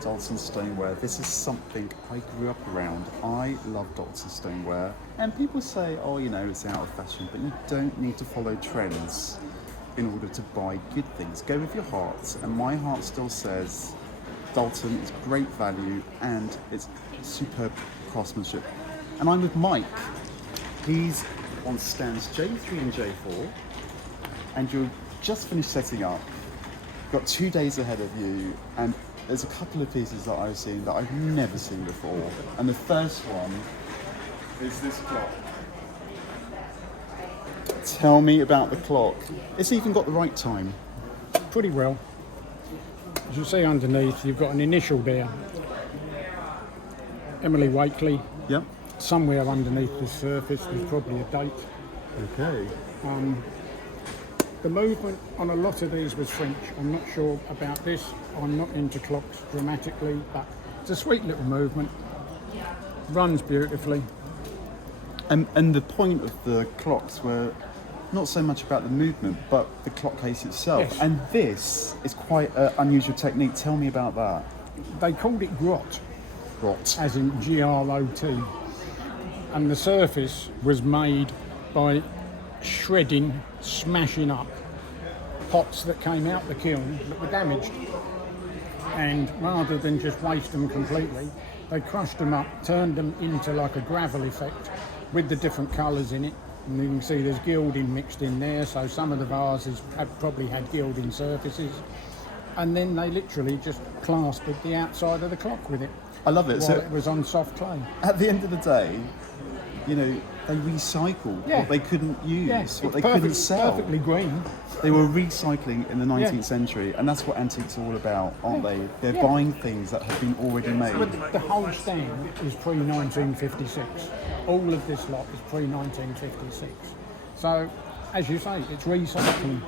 Doulton Stoneware. This is something I grew up around. I love Doulton Stoneware. And people say, oh, you know, it's out of fashion, but you don't need to follow trends in order to buy good things. Go with your heart. And my heart still says Doulton is great value and it's superb craftsmanship. And I'm with Mike. He's on stands J3 and J4. And you're just finished setting up. Got 2 days ahead of you, and there's a couple of pieces that I've seen that I've never seen before. And the first one is this clock. Tell me about the clock. It's even got the right time. Pretty well. As you see underneath, you've got an initial there. Emily Wakely. Yep. Somewhere underneath the surface, there's probably a date. Okay. The movement on a lot of these was French. I'm not sure about this. I'm not into clocks dramatically, but it's a sweet little movement. Runs beautifully. And the point of the clocks were not so much about the movement, but the clock case itself. Yes. And this is quite an unusual technique. Tell me about that. They called it grot, Grot. as in G-R-O-T. And the surface was made by shredding, smashing up pots that came out the kiln that were damaged. And rather than just waste them completely, they crushed them up, turned them into like a gravel effect with the different colours in it. And you can see there's gilding mixed in there, so some of the vases probably had gilding surfaces. And then they literally just plastered the outside of the clock with it. I love it. While So it was on soft clay. at the end of the day, you know, they recycled what they couldn't use, what they couldn't sell. Perfectly green. They were recycling in the 19th century, and that's what antiques are all about, aren't they? They're buying things that have been already made. But the whole stand is pre-1956. All of this lot is pre-1956. So, as you say, it's recycling.